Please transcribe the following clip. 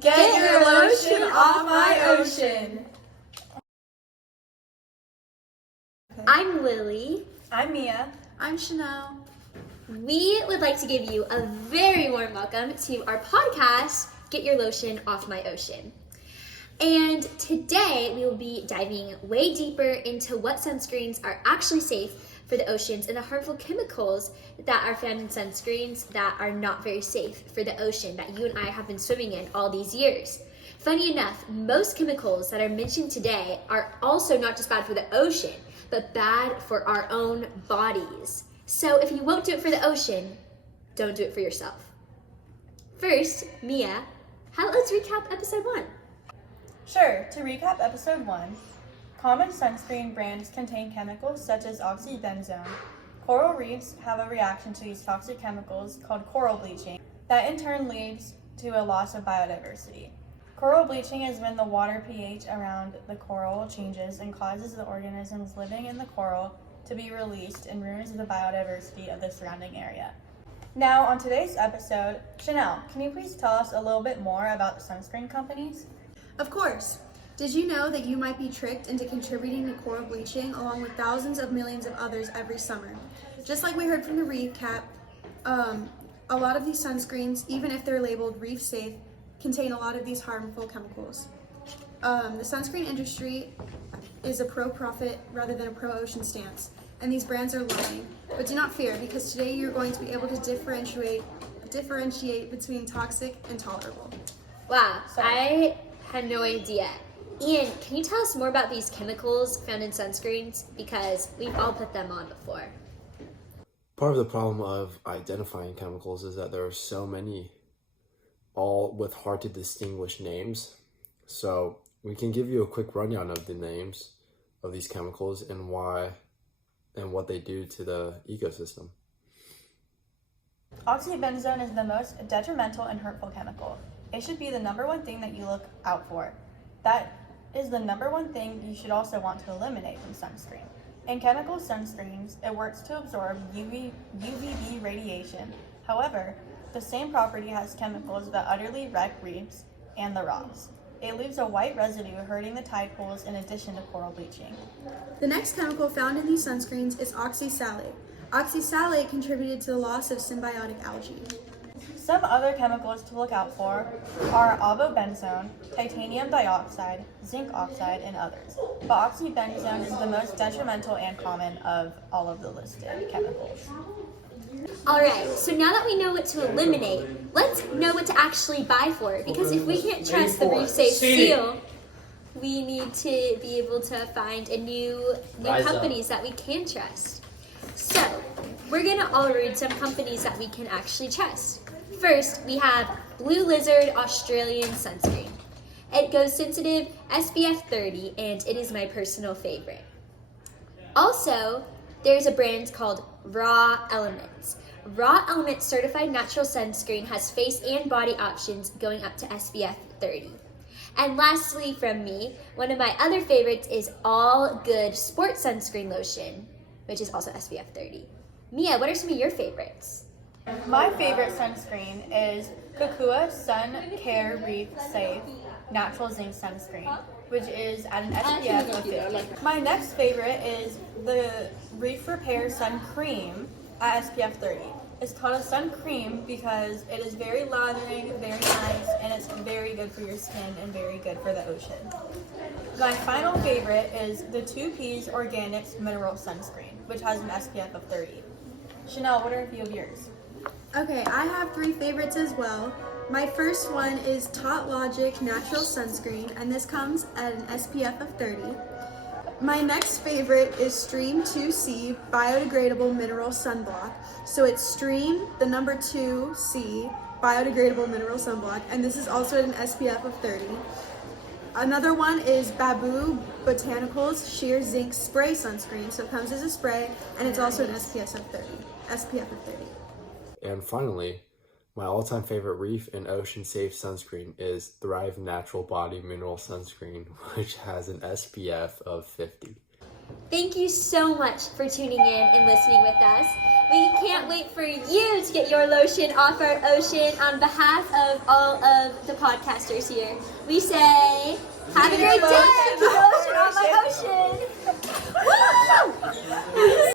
Get your lotion off my ocean. I'm Lily. I'm Mia. I'm Chanel. We would like to give you a very warm welcome to our podcast, Get Your Lotion Off My Ocean. And today we will be diving way deeper into what sunscreens are actually safe for the oceans and the harmful chemicals that are found in sunscreens that are not very safe for the ocean that you and I have been swimming in all these years. Funny enough, most chemicals that are mentioned today are also not just bad for the ocean, but bad for our own bodies. So if you won't do it for the ocean, don't do it for yourself. First, Mia, let's recap episode 1. Sure, to recap episode 1, common sunscreen brands contain chemicals such as oxybenzone. Coral reefs have a reaction to these toxic chemicals called coral bleaching that in turn leads to a loss of biodiversity. Coral bleaching is when the water pH around the coral changes and causes the organisms living in the coral to be released and ruins the biodiversity of the surrounding area. Now, on today's episode, Chanel, can you please tell us a little bit more about the sunscreen companies? Of course. Did you know that you might be tricked into contributing to coral bleaching along with thousands of millions of others every summer? Just like we heard from the recap, a lot of these sunscreens, even if they're labeled reef safe, contain a lot of these harmful chemicals. The sunscreen industry is a pro-profit rather than a pro-ocean stance, and these brands are lying. But do not fear, because today you're going to be able to differentiate between toxic and tolerable. Wow, I had no idea. Ian, can you tell us more about these chemicals found in sunscreens? Because we've all put them on before. Part of the problem of identifying chemicals is that there are so many, all with hard to distinguish names. So we can give you a quick rundown of the names of these chemicals and why and what they do to the ecosystem. Oxybenzone is the most detrimental and hurtful chemical. It should be the number one thing that you look out for. That is the number one thing you should also want to eliminate from sunscreen. In chemical sunscreens, it works to absorb UVB radiation. However, the same property has chemicals that utterly wreck reefs and the rocks. It leaves a white residue hurting the tide pools in addition to coral bleaching. The next chemical found in these sunscreens is oxysalate. Oxysalate contributed to the loss of symbiotic algae. Some other chemicals to look out for are avobenzone, titanium dioxide, zinc oxide, and others. But oxybenzone is the most detrimental and common of all of the listed chemicals. Alright, so now that we know what to eliminate, let's know what to actually buy for it. Because if we can't trust the reef safe seal, we need to be able to find new companies that we can trust. So, we're going to all read some companies that we can actually trust. First, we have Blue Lizard Australian Sunscreen. It goes sensitive SPF 30, and it is my personal favorite. Also, there's a brand called Raw Elements. Raw Elements Certified Natural Sunscreen has face and body options going up to SPF 30. And lastly from me, one of my other favorites is All Good Sport Sunscreen Lotion, which is also SPF 30. Mia, what are some of your favorites? My favorite sunscreen is Kukua Sun Care Reef Safe Natural Zinc Sunscreen, which is at an SPF of 50. My next favorite is the Reef Repair Sun Cream at SPF 30. It's called a sun cream because it is very lathering, very nice, and it's very good for your skin and very good for the ocean. My final favorite is the 2P's Organics Mineral Sunscreen, which has an SPF of 30. Chanel, what are a few of yours? Okay, I have 3 favorites as well. My first one is Tot Logic Natural Sunscreen, and this comes at an SPF of 30. My next favorite is Stream 2C Biodegradable Mineral Sunblock. So it's Stream, the number 2C Biodegradable Mineral Sunblock, and this is also at an SPF of 30. Another one is Babu Botanicals Sheer Zinc Spray Sunscreen. So it comes as a spray, and it's also an SPF of 30. And finally, my all-time favorite reef and ocean safe sunscreen is Thrive Natural Body Mineral Sunscreen, which has an SPF of 50. Thank you so much for tuning in and listening with us. We can't wait for you to get your lotion off our ocean. On behalf of all of the podcasters here, we say, have a great day!